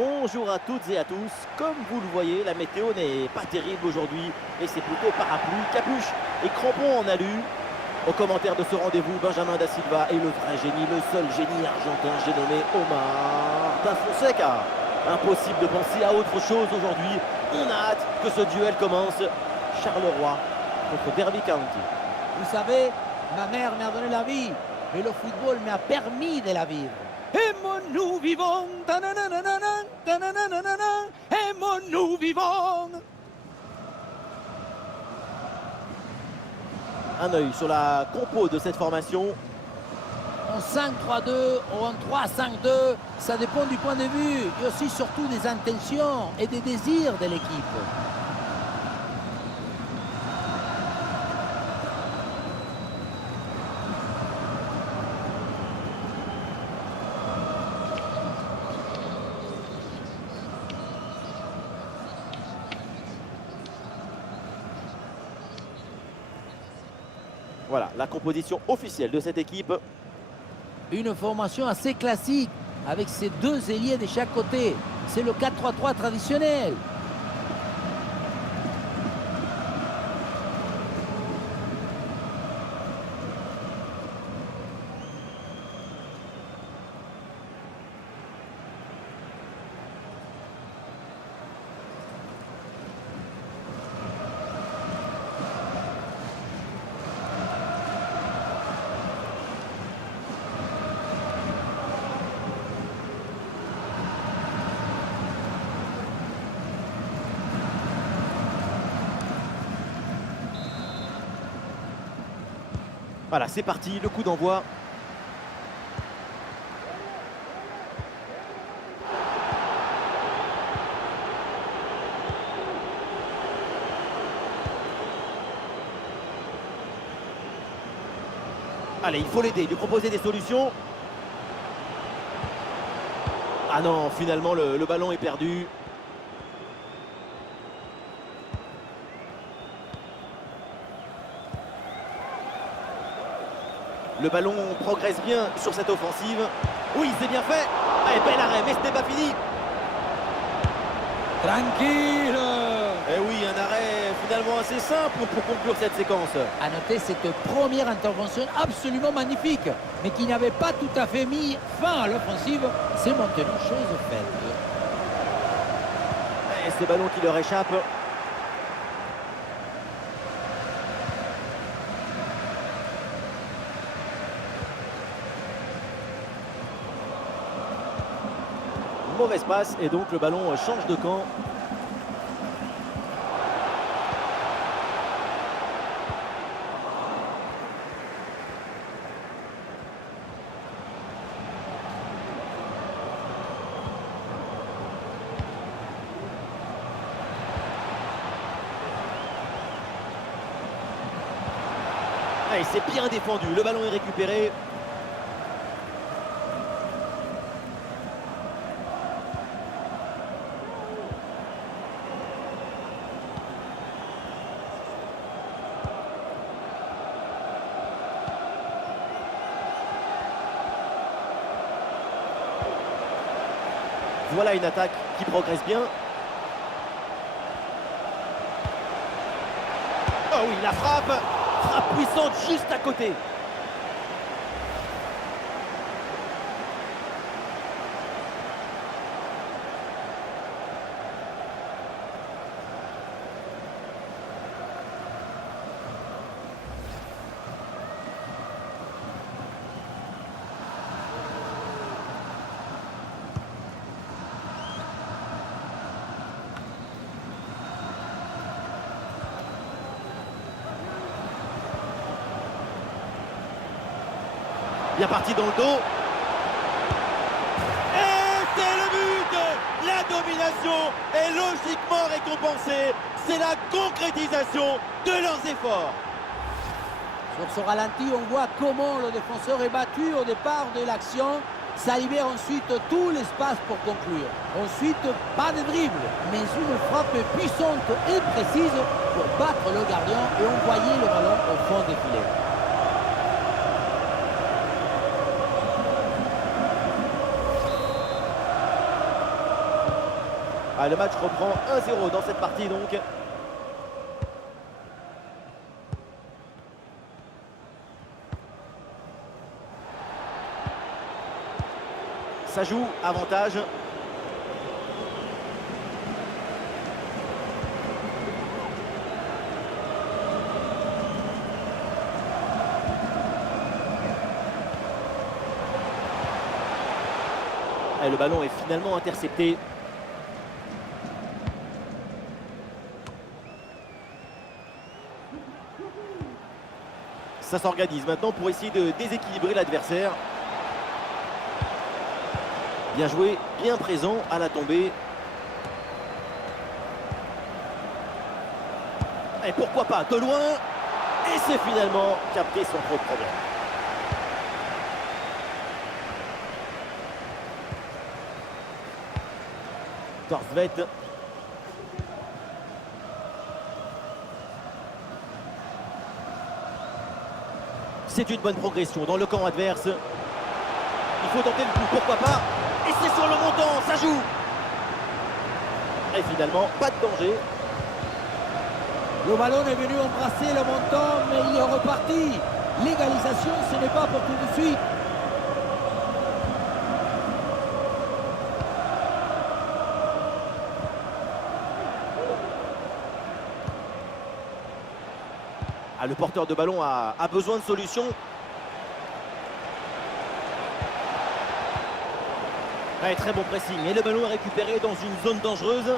Bonjour à toutes et à tous. Comme vous le voyez, la météo n'est pas terrible aujourd'hui et c'est plutôt parapluie, capuche et crampons en alu. Au commentaire de ce rendez-vous, Benjamin da Silva et le vrai génie, le seul génie argentin, j'ai nommé Omar da Fonseca. Impossible de penser à autre chose aujourd'hui. On a hâte que ce duel commence. Charleroi contre Derby County. Vous savez, ma mère m'a donné la vie, mais le football m'a permis de la vivre. Aimons-nous vivons, tananana, tananana, aimons-nous vivons. Un œil sur la compo de cette formation. En 5-3-2 ou en 3-5-2, ça dépend du point de vue et aussi surtout des intentions et des désirs de l'équipe. Voilà, la composition officielle de cette équipe. Une formation assez classique avec ses deux ailiers de chaque côté. C'est le 4-3-3 traditionnel. Voilà, c'est parti, le coup d'envoi. Allez, il faut l'aider, lui proposer des solutions. Ah non, finalement, le ballon est perdu. Le ballon progresse bien sur cette offensive. Oui, c'est bien fait. Allez, bel arrêt, mais ce n'est pas fini. Tranquille. Eh oui, un arrêt finalement assez simple pour conclure cette séquence. À noter cette première intervention absolument magnifique, mais qui n'avait pas tout à fait mis fin à l'offensive. C'est maintenant chose faite. Et ce ballon qui leur échappe. Mauvaise passe et donc le ballon change de camp. Allez, c'est bien défendu, le ballon est récupéré. Voilà une attaque qui progresse bien. Oh oui, la frappe! Frappe puissante juste à côté. Bien parti dans le dos. Et c'est le but! La domination est logiquement récompensée. C'est la concrétisation de leurs efforts. Sur ce ralenti, on voit comment le défenseur est battu au départ de l'action. Ça libère ensuite tout l'espace pour conclure. Ensuite, pas de dribble, mais une frappe puissante et précise pour battre le gardien et envoyer le ballon au fond des filets. Ah, le match reprend 1-0 dans cette partie donc. Ça joue, avantage. Et le ballon est finalement intercepté. Ça s'organise maintenant pour essayer de déséquilibrer l'adversaire. Bien joué, bien présent à la tombée. Et pourquoi pas de loin. Et c'est finalement capté sans trop de problème. Torsvet. C'est une bonne progression dans le camp adverse. Il faut tenter le coup, pourquoi pas. Et c'est sur le montant, ça joue. Et finalement, pas de danger. Le ballon est venu embrasser le montant, mais il est reparti. L'égalisation, ce n'est pas pour tout de suite. Ah, le porteur de ballon a besoin de solutions. Ouais, très bon pressing. Et le ballon est récupéré dans une zone dangereuse.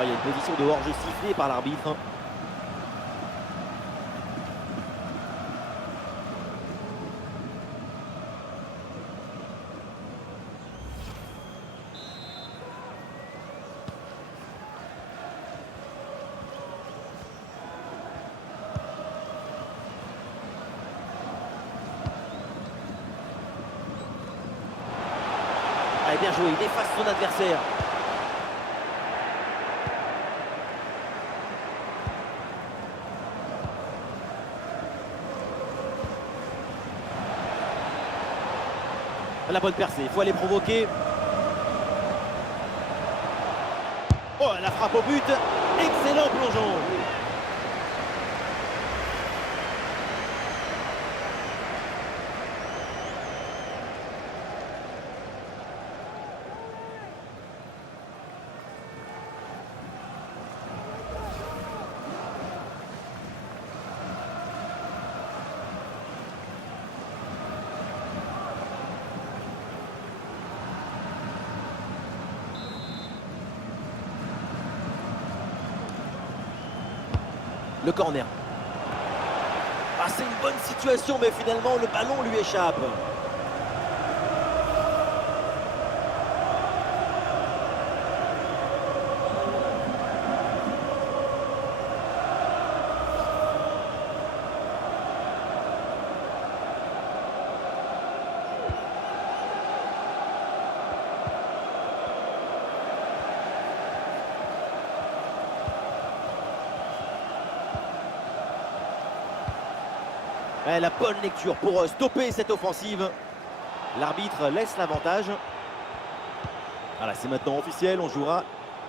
Ah, il y a une position de hors-jeu sifflée par l'arbitre. Ah, bien joué, il efface son adversaire. La bonne percée, il faut aller provoquer. Oh, la frappe au but. Excellent plongeon. Le corner. Ah, c'est une bonne situation, mais finalement, le ballon lui échappe. La bonne lecture pour stopper cette offensive. L'arbitre laisse l'avantage. Voilà, c'est maintenant officiel. On jouera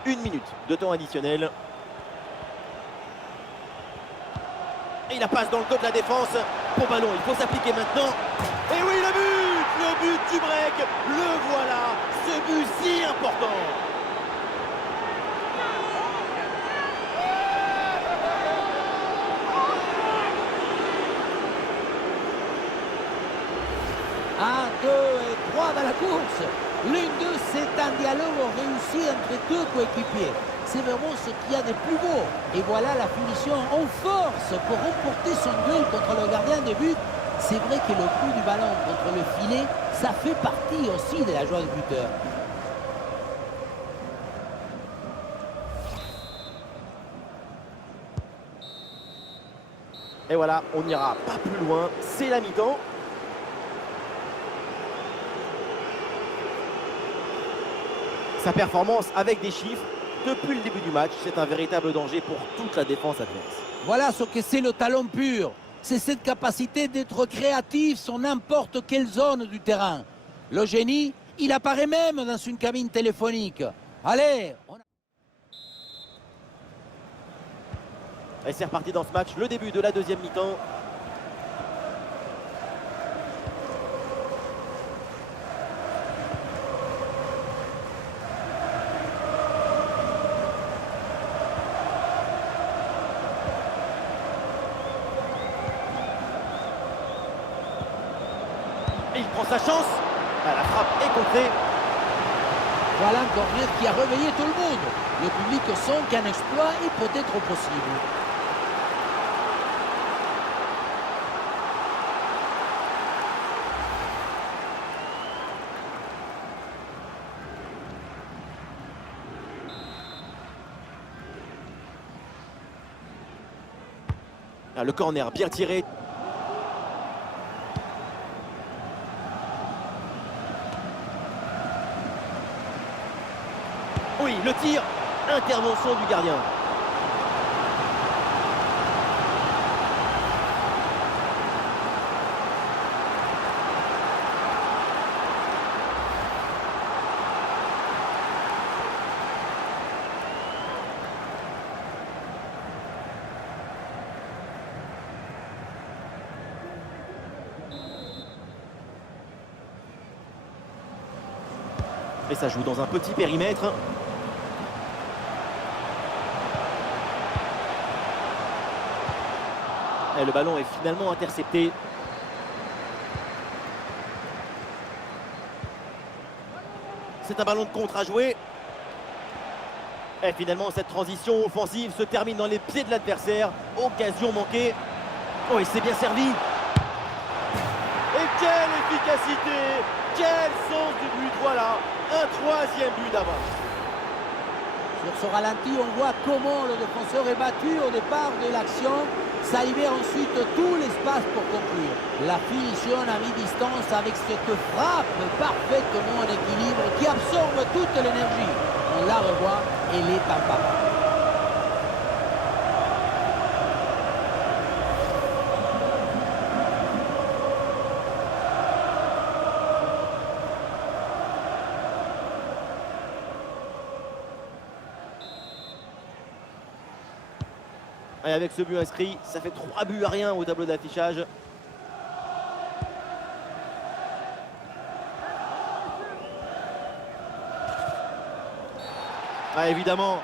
1 minute de temps additionnel. Et la passe dans le dos de la défense. Pour ballon, il faut s'appliquer maintenant. Et oui, le but du break. Le voilà, ce but si important. Un, deux et trois dans la course. L'une d'eux, c'est un dialogue réussi entre deux coéquipiers. C'est vraiment ce qu'il y a de plus beau. Et voilà la finition en force pour remporter son duel contre le gardien de but. C'est vrai que le coup du ballon contre le filet, ça fait partie aussi de la joie du buteur. Et voilà, on n'ira pas plus loin. C'est la mi-temps. Sa performance avec des chiffres, depuis le début du match, c'est un véritable danger pour toute la défense adverse. Voilà ce que c'est le talent pur. C'est cette capacité d'être créatif sur n'importe quelle zone du terrain. Le génie, il apparaît même dans une cabine téléphonique. Allez, Et c'est reparti dans ce match, le début de la deuxième mi-temps. Et il prend sa chance. Ah, la frappe est contrée. Voilà un corner qui a réveillé tout le monde. Le public sent qu'un exploit est peut-être possible. Ah, le corner bien tiré. Oui, le tir. Intervention du gardien. Et ça joue dans un petit périmètre. Et le ballon est finalement intercepté. C'est un ballon de contre à jouer. Et finalement, cette transition offensive se termine dans les pieds de l'adversaire. Occasion manquée. Oh, et c'est bien servi. Et quelle efficacité! Quel sens du but! Voilà, un troisième but d'avance. Sur ce ralenti, on voit comment le défenseur est battu au départ de l'action. Ça libère ensuite tout l'espace pour conclure. La finition à mi-distance avec cette frappe parfaitement en équilibre qui absorbe toute l'énergie. On la revoit, elle est imparable. Et avec ce but inscrit, ça fait 3 buts à rien au tableau d'affichage. Ah, évidemment,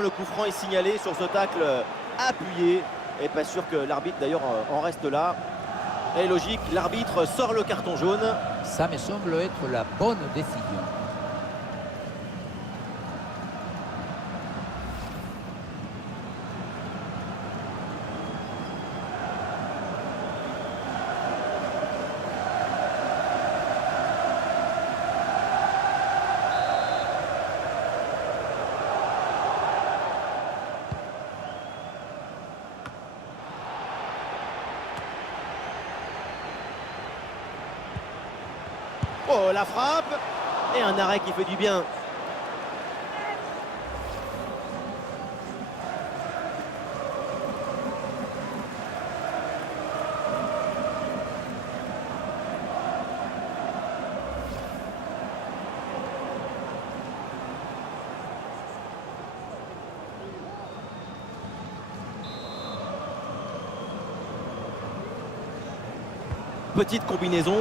le coup franc est signalé sur ce tacle appuyé. Et pas sûr que l'arbitre d'ailleurs en reste là. Et logique, l'arbitre sort le carton jaune. Ça me semble être la bonne décision. Oh, la frappe. Et un arrêt qui fait du bien. Petite combinaison.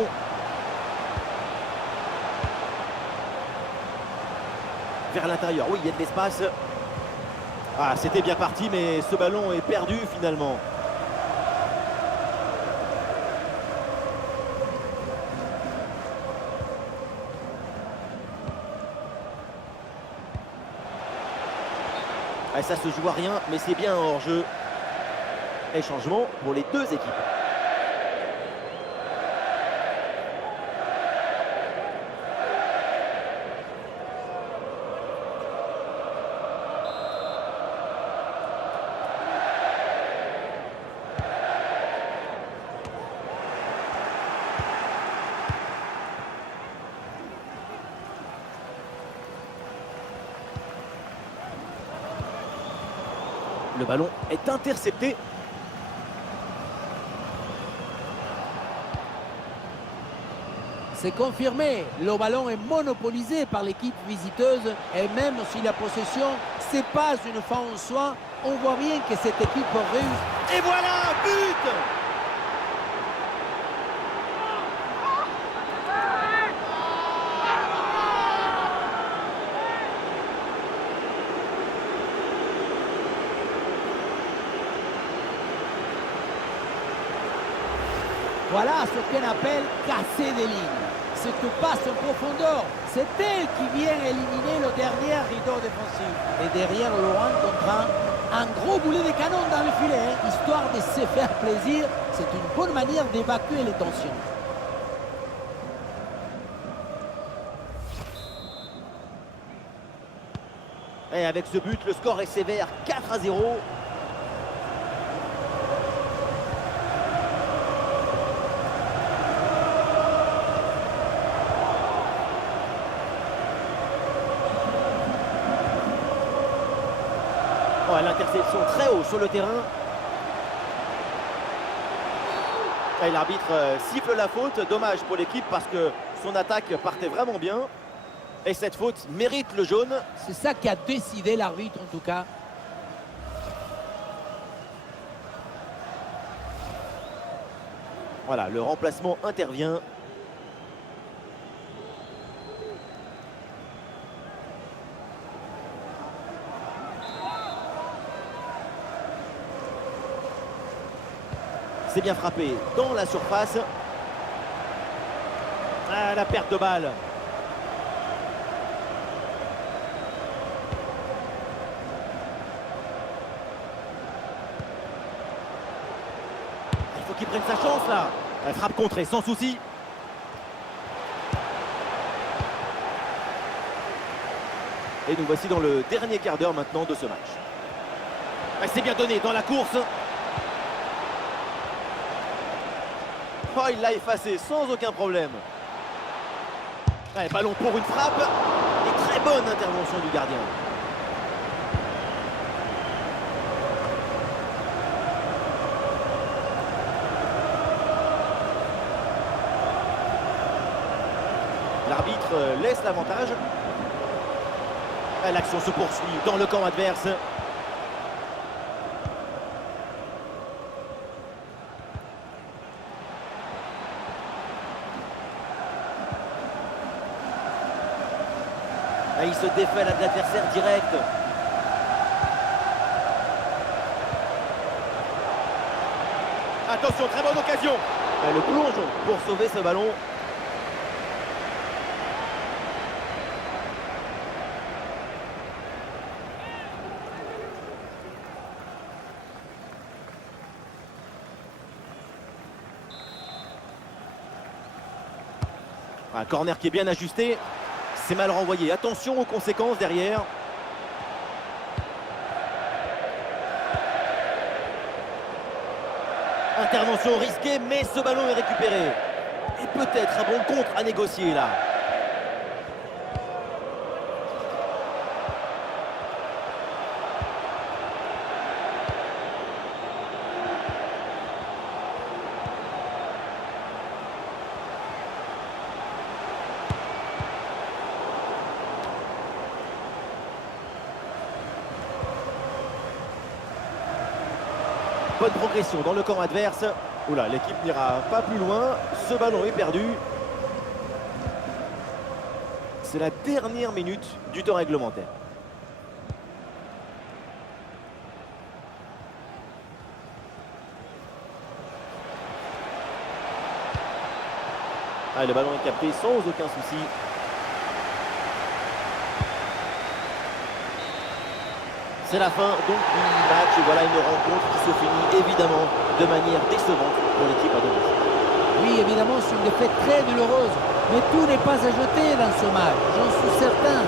Vers l'intérieur, oui, il y a de l'espace. Ah, c'était bien parti, mais ce ballon est perdu finalement. Ah, ça se joue à rien, mais c'est bien hors jeu. Et changement pour les deux équipes. Le ballon est intercepté. C'est confirmé, le ballon est monopolisé par l'équipe visiteuse et même si la possession, c'est pas une fin en soi, on voit bien que cette équipe réussit. Et voilà, but! Voilà ce qu'on appelle casser des lignes. Cette passe en profondeur, c'est elle qui vient éliminer le dernier rideau défensif. Et derrière, Laurent comprend un gros boulet de canon dans le filet, hein, histoire de se faire plaisir. C'est une bonne manière d'évacuer les tensions. Et avec ce but, le score est sévère, 4-0. Oh, l'interception très haut sur le terrain. Et l'arbitre siffle la faute. Dommage pour l'équipe parce que son attaque partait vraiment bien. Et cette faute mérite le jaune. C'est ça qui a décidé l'arbitre en tout cas. Voilà, le remplacement intervient. C'est bien frappé dans la surface. Ah, la perte de balle. Il faut qu'il prenne sa chance là. Elle frappe contrée sans souci. Et nous voici dans le dernier quart d'heure maintenant de ce match. Elle s'est bien donnée dans la course. Oh, il l'a effacé sans aucun problème. Ouais, ballon pour une frappe. Et très bonne intervention du gardien. L'arbitre laisse l'avantage. L'action se poursuit dans le camp adverse. Et il se défait de l'adversaire direct. Attention, très bonne occasion. Le plongeon pour sauver ce ballon. Un corner qui est bien ajusté. C'est mal renvoyé. Attention aux conséquences derrière. Intervention risquée, mais ce ballon est récupéré. Et peut-être un bon contre à négocier là. Bonne progression dans le camp adverse. Oula, l'équipe n'ira pas plus loin. Ce ballon est perdu. C'est la dernière minute du temps réglementaire. Ah, le ballon est capté sans aucun souci. C'est la fin donc du match et voilà une rencontre qui se finit évidemment de manière décevante pour l'équipe à domicile. Oui, évidemment, c'est une défaite très douloureuse. Mais tout n'est pas à jeter dans ce match, j'en suis certain.